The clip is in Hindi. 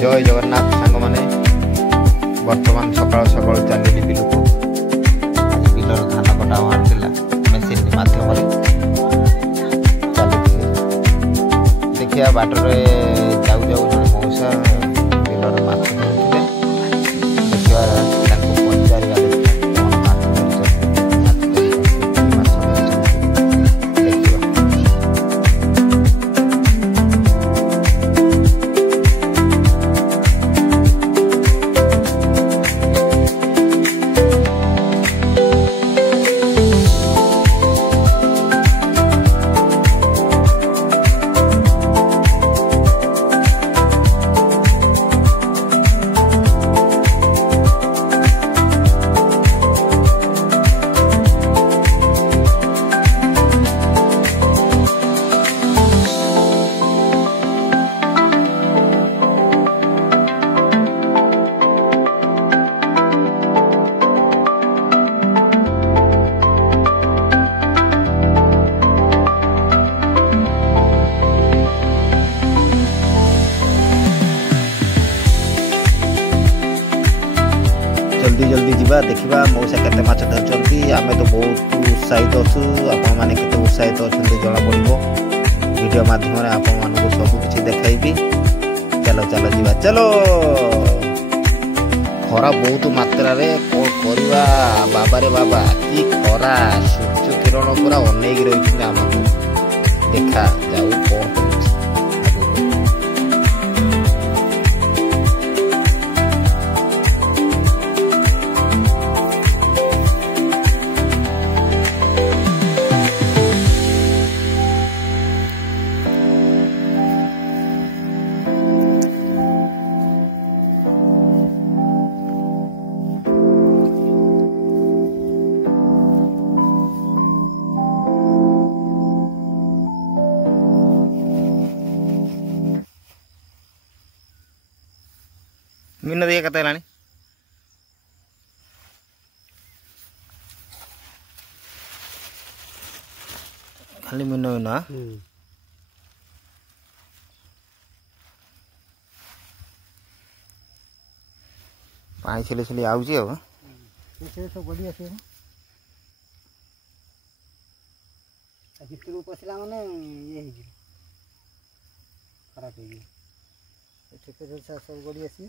जय जगन्नाथ सांग माने वर्तमान सकाल सकाल चलिए बिल को आज बिलर धान कटा बाहर मेसीन मध्यम चली देखिए बाटर जाऊ जाऊ जन मौसा बिलर माछ धरुले देखिए पचार जल्दी जल्दी जीवा देखा मौसा केते माछ धरछंती आमे तो बहुत उत्साहित अच्छु आपण माने केते उत्साहित अछंती जणा पड़िबो वीडियो माध्यम रे आपण मानको सब किछि देखाइबी। चलो चलो जीवा चलो खरा बहुत मात्रा रे को करबा बाबा रे बाबा की खरा सूर्य किरण पूरा अनेक रहिछि हमको देखा जाऊ कोन मीन दिए कते लानी खाली मीन मीन पानी छिले छिले आउची अब से तो गड़ी आसे भितर पसला माने ये हे खराब हो गई ठीक है सब गड़ी आसी